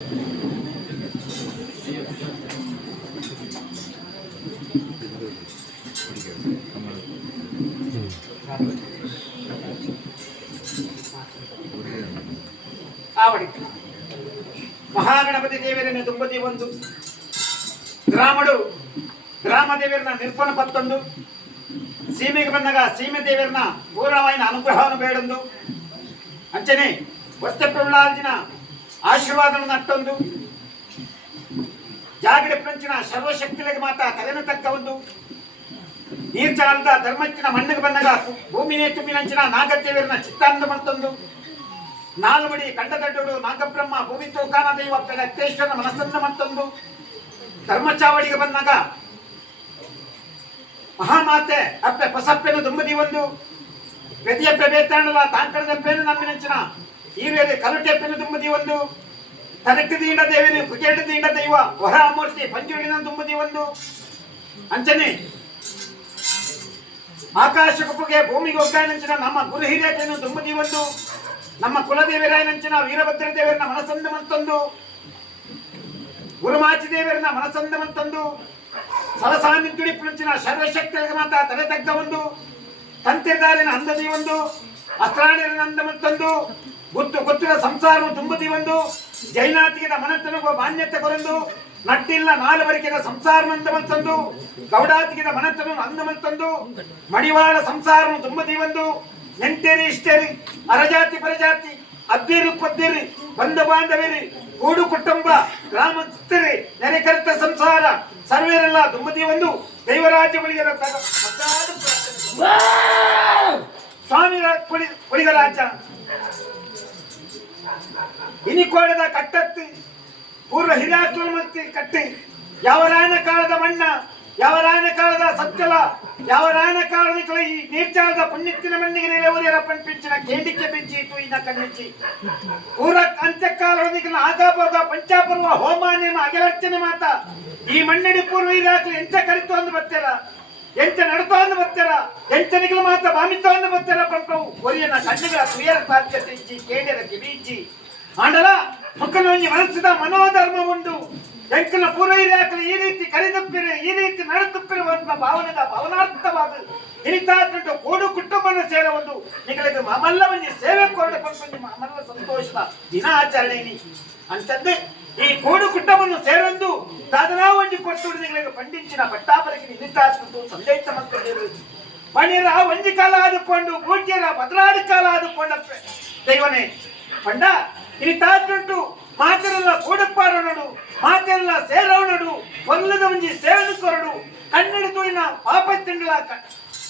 ಆವಡಿ ಮಹಾಗಣಪತಿ ದೇವರನ್ನು ತುಂಬತಿ ಒಂದು ಗ್ರಾಮಡು ಗ್ರಾಮ ದೇವರನ್ನ ನಿರ್ಪಣ ಪತ್ತೊಂದು ಸೀಮೆಗೆ ಬಂದಾಗ ಸೀಮೆ ದೇವರನ್ನ ಪೂರ್ಣವಾಯಿನ ಅನುಗ್ರಹವನ್ನು ಬೇಡೊಂದು ಅಂಚನೆ ವಸ್ತಪ್ರಭುಳಾರ್ಜಿನ ಆಶೀರ್ವಾದವನ್ನು ಅಟ್ಟೊಂದು ಜಾಗಡೆ ಪಂಚಿನ ಸರ್ವಶಕ್ತಿಗಳಿಗೆ ಮಾತ್ರ ತಲೆನ ತಕ್ಕ ಒಂದು ನೀರ್ಚಾಲದ ಧರ್ಮಚ್ಚಿನ ಮಣ್ಣಿಗೆ ಬಂದಾಗ ಭೂಮಿನೇ ತುಂಬಿನಂಚಿನ ನಾಗದೇವರನ್ನ ಚಿತ್ತಾನಂದ ಮತ್ತೊಂದು ನಾಲ್ಮಡಿ ಕಂಡದಡ್ಡೋಡು ನಾಗಬ್ರಹ್ಮ ಭೂಮಿ ತೋಕಾನ ದೈವ ಅತ್ತೇಶ್ವರನ ಮನಸ್ಸಂದ ಮತ್ತೊಂದು ಧರ್ಮಚಾವಡಿಗೆ ಬಂದಾಗ ಮಹಾಮಾತೆ ಅಪ್ಪೆ ಪಸಪ್ಪೆನು ದುಂಬದಿ ಒಂದು ಗದಿಯಪ್ಪೆ ಬೇತಾಣಲ ತಾಂಕಡದಪ್ಪೇನು ನಮ್ಮಿನಂಚಿನ ಈವೇರಿ ಕಲಟೆಪ್ಪೆನು ದುಂಬದಿ ಒಂದು ತರಟ್ಟಿದೀಂಡ ದೇವೇನು ಕುಕೇಟದೀಂಡ ದೈವ ಹೊರ ಅಮೂರ್ತಿ ಪಂಜುಳಿನ ದುಂಬದಿ ಒಂದು ಅಂಚನೆ ಆಕಾಶ ಕುಪ್ಪುಗೆ ಭೂಮಿಗೆ ಒಗ್ಗಾಯನಂಚಿನ ನಮ್ಮ ಗುರು ಹಿರಿಯಕೇನು ದುಂಬದಿ ಒಂದು ನಮ್ಮ ಕುಲದೇವರಾಯನಂಚಿನ ವೀರಭದ್ರ ದೇವರನ್ನ ಮನಸ್ಸಂದ ಮತ್ತೊಂದು ಗುರುಮಾಚಿ ದೇವರನ್ನ ಮನಸ್ಸಂದ ಮತ್ತೊಂದು ಸಲಸಾನಿ ತುಡಿಪುಂಚಿನ ಸರ್ವಶಕ್ತಿಗಳಿಗೆ ಮಾತ್ರ ತಲೆ ತಗ್ಗ ಒಂದು ತಂತ್ರಿದಾರಿನ ಅಂದದಿ ಒಂದು ಅಸ್ತ್ರಾಣಿನ ಅಂದ ಮತ್ತೊಂದು ಗೊತ್ತಿನ ಸಂಸಾರ ತುಂಬದಿ ಒಂದು ಜೈನಾತಿಗೆ ಮನತನಗೋ ಮಾನ್ಯತೆ ಕೊರಂದು ನಟ್ಟಿಲ್ಲ ನಾಲ್ವರಿಕೆದ ಸಂಸಾರವಂದ ಮತ್ತೊಂದು ಗೌಡಾತಿಗೆ ಮನತನ ಅಂದ ಮತ್ತೊಂದು ಮಡಿವಾಳ ಸಂಸಾರ ತುಂಬದಿ ಒಂದು ನೆಂಟೇರಿ ಇಷ್ಟೇರಿ ಅರಜಾತಿ ಪರಜಾತಿ ಅದ್ದಿರು ಪದ್ದಿರಿ ಬಂಧು ಬಾಂಧವರಿ ಕೂಡು ಕುಟುಂಬ ಗ್ರಾಮಸ್ಥರಿ ನೆರೆಕರಿತ ಸಂಸಾರ ಸರ್ವೇರೆಲ್ಲ ತುಂಬದಿ ಒಂದು ದೈವರಾಜ್ಯ ಬಳಿಗರ ಸ್ವಾಮಿ ಪುಳಿಗರಾಜ ಇನಿಕೋಡದ ಕಟ್ಟತ್ತಿ ಪೂರ್ವ ಹಿರಾಕ್ರಮಂತಿ ಕಟ್ಟಿ ಯಾವ ರಾಯನ ಕಾಲದ ಮಣ್ಣ ಯಾವ ರಾಯನ ಕಾಲದ ಸತ್ಯಲ ಯಾವ ರಾಯನ ಕಾಲದ ಈ ನೀರ್ಚಾಲದ ಪುಣ್ಯತ್ತಿನ ಮಣ್ಣಿಗೆ ನೆಲೆವರಿಯರ ಪಂಪಿಂಚಿನ ಕೇಂಡಿಕೆ ಬೆಂಚಿ ತುಯಿನ ಕಣ್ಣಿಚ್ಚಿ ಪೂರ ಅಂತ್ಯಕಾಲದೊಂದಿಗಿನ ಆಗಾಭೋಗ ಪಂಚಾಪರ್ವ ಹೋಮ ನೇಮ ಅಗಲರ್ಚನೆ ಮಾತ ಈ ಮಣ್ಣಡಿ ಪೂರ್ವ ಇಲಾಖೆ ಎಂತ ಕರಿತು ಅಂದು ಬರ್ತಾರ ಎಂತ ನಡತ ಅಂದು ಬರ್ತಾರ ಎಂಚನಿಗಳು ಮಾತ ಬಾಮಿತ ಅಂದು ಬರ್ತಾರ ಪಂಪವು ಒರಿಯನ ಕಣ್ಣುಗಳ ತುಯರ ಸಾಧ್ಯತೆ ಇಚ್ಚಿ ಕೇಂದ್ರ ಕಿವಿಚ್ಚಿ ಆಂಡಲ ಮಕ್ಕಳೊಂಜಿ ಮನಸ್ಸಿದ ಮನೋಧರ್ಮ ಉಂಟು ಎಂಕನ ಪೂರ್ವ ಇಲಾಖೆ ಈ ರೀತಿ ಕರೆದಪ್ಪಿರೆ ಈ ರೀತಿ ನಡೆದುಪ್ಪಿರೆ ಭಾವನೆದ ಭಾವನಾರ್ಥವಾದ ಇನಿತಾದ್ರಂಟು ಕೂಡು ಕುಟುಂಬವನ್ನು ಸೇರ ಒಂದು ನಿಗಳಿಗೆ ಮಲ್ಲ ಮಂದಿ ಸೇವೆ ಕೊರಡ ಪಂಪಂಜಿ ಮಲ್ಲ ಸಂತೋಷದ ದಿನಾಚರಣೆ ಅಂತಂದೆ ಈ ಕೂಡು ಕುಟುಂಬವನ್ನು ಸೇರೊಂದು ದಾದನಾ ಒಂಜಿ ಕೊಟ್ಟು ನಿಗಳಿಗೆ ಪಂಡಿಂಚಿನ ಪಟ್ಟಾಪರಿಗೆ ನಿನಿತಾದ್ರಂಟು ಸಂದೇಶ ಮಕ್ಕಳು ಪಣಿಯರ ಒಂಜಿ ಕಾಲ ಆದುಕೊಂಡು ಗೂಡ್ಯರ ಬದಲಾಡಿ ಕಾಲ ಆದುಕೊಂಡಪ್ಪೆ ದೈವನೇ ಪಂಡ ಇನಿತಾದ್ರಂಟು ಮಾತೆಲ್ಲ ಕೂಡಪ್ಪಾರೋಣಡು ಮಾತೆಲ್ಲ ಸೇರವಣಡು ಒಲ್ಲದ ಒಂಜಿ ಸೇವನೆ ಕೊರಡು ಕನ್ನಡ ತುಳಿನ ಪಾಪ ತಿಂಗಳ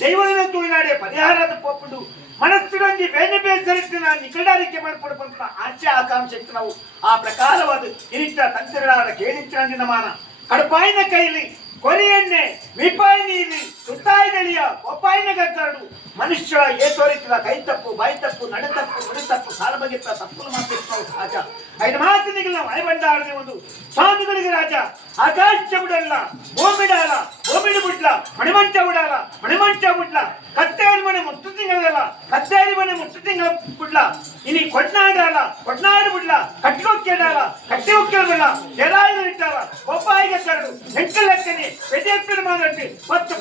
ದೈವನ ತುಳಿನಾಡೆ ಪರಿಹಾರದ ಪೋಪುಡು ಮನಸ್ಸಿನೊಂದಿ ಬೇನೆ ಬೇಸರಿಸಿನ ನಿಕಟಾರಿಕೆ ಮಾಡಿಕೊಡಬಂತ ಆಸೆ ಆಕಾಂಕ್ಷೆ ನಾವು ಆ ಪ್ರಕಾರವಾದ ಇನಿತ ತಂತ್ರಗಳಾದ ಕೇಳಿಚ್ಚಿನ ಮಾನ ಕಡಪಾಯಿನ ಕೈಲಿ ಕೊರಿಯನ್ನೇ ವಿಪಾಯಿ ನೀರಿ ಸುತ್ತಾಯಿದಳಿಯ ಒಪ್ಪಾಯಿನ ಗದ್ದರಡು ಮನುಷ್ಯ ಏತೋರಿತಿದ ಕೈ ತಪ್ಪು ಬಾಯಿ ತಪ್ಪು ನಡೆ ತಪ್ಪು ನುಡಿ ತಪ್ಪು ಸಾಲ ಬಗೆತ್ತ ತಪ್ಪು ಮಾತಿರ್ತಾವು ಸಹಜ ಐದು ಮಾತಿನಿಗಳ ಮಳೆಬಂಡಾಡದೆ ಒಂದು ಸ್ವಾಮಿಗಳಿಗೆ ರಾಜ ಆಕಾಶ ಬಿಡಲ್ಲ ಭೂಮಿಡಾಲ ಭೂಮಿಡಿ ಬಿಡ್ಲ ಮಣಿಮಂಚ ಬಿಡಲ್ಲ ಮಣಿಮಂಚ ಬಿಡ್ಲ ಕತ್ತೇರಿ ಮನೆ ಮುತ್ತು ತಿಂಗಳಲ್ಲ ಕತ್ತೇರಿ ಮನೆ ಮುತ್ತು ತಿಂಗಳ ಬಿಡ್ಲ ಇನಿ ಕೊಡ್ನಾಡಲ್ಲ ಕೊಡ್ನಾಡು ಬಿಡ್ಲ ಕಟ್ಟಿಗೊಕ್ಕೆಡಲ್ಲ ಕಟ್ಟಿ ಒಕ್ಕೆಲ್ಲ ಜರಾಯಿ ಇಟ್ಟಾರ ಒಪ್ಪಾಯಿಗೆ ಕರಡು ಹೆಂಕಲೆಕ್ಕನೆ ಬೆದೆಪ್ಪಿನ ಮಾದಟ್ಟಿ ಮತ್ತು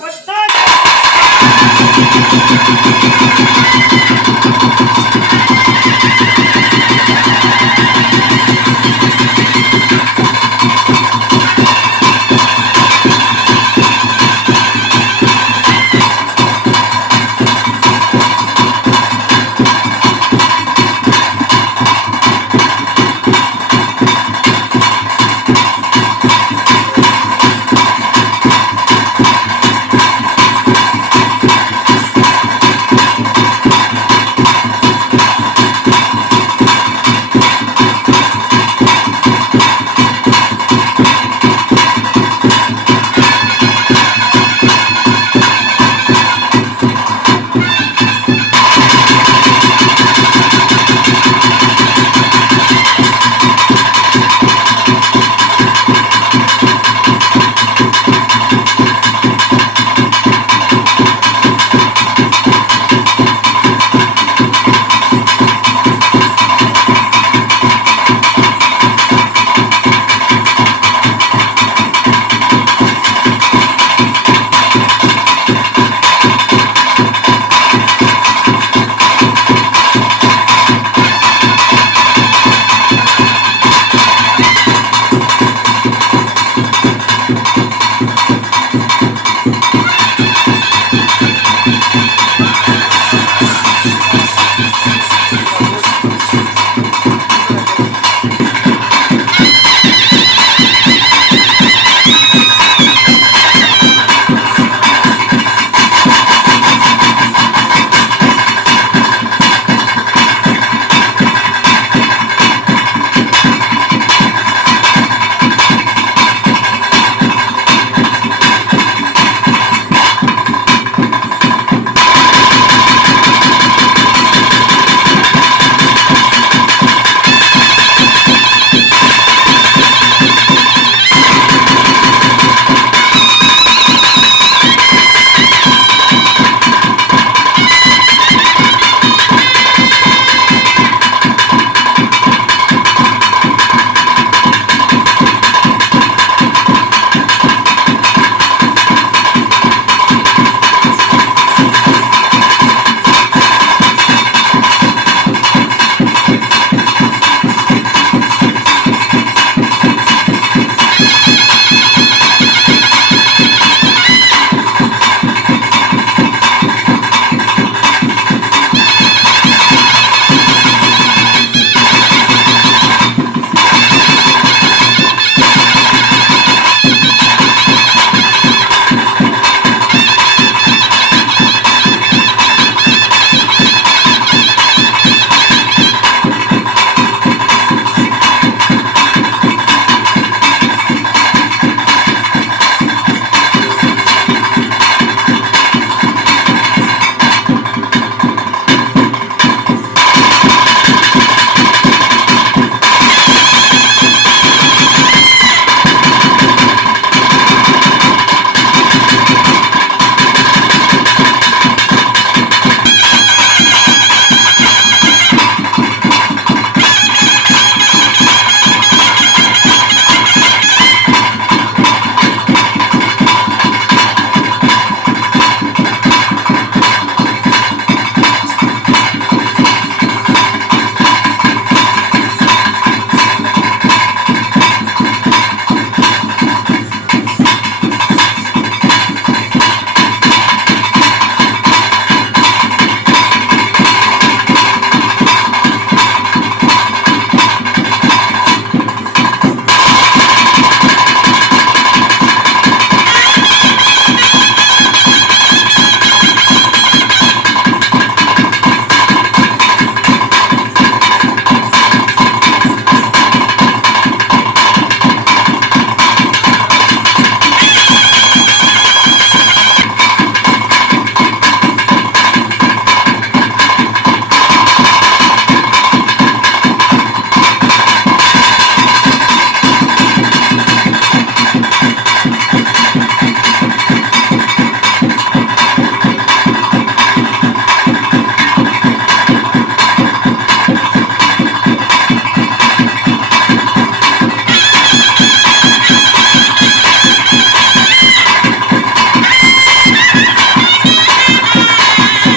¡Gracias!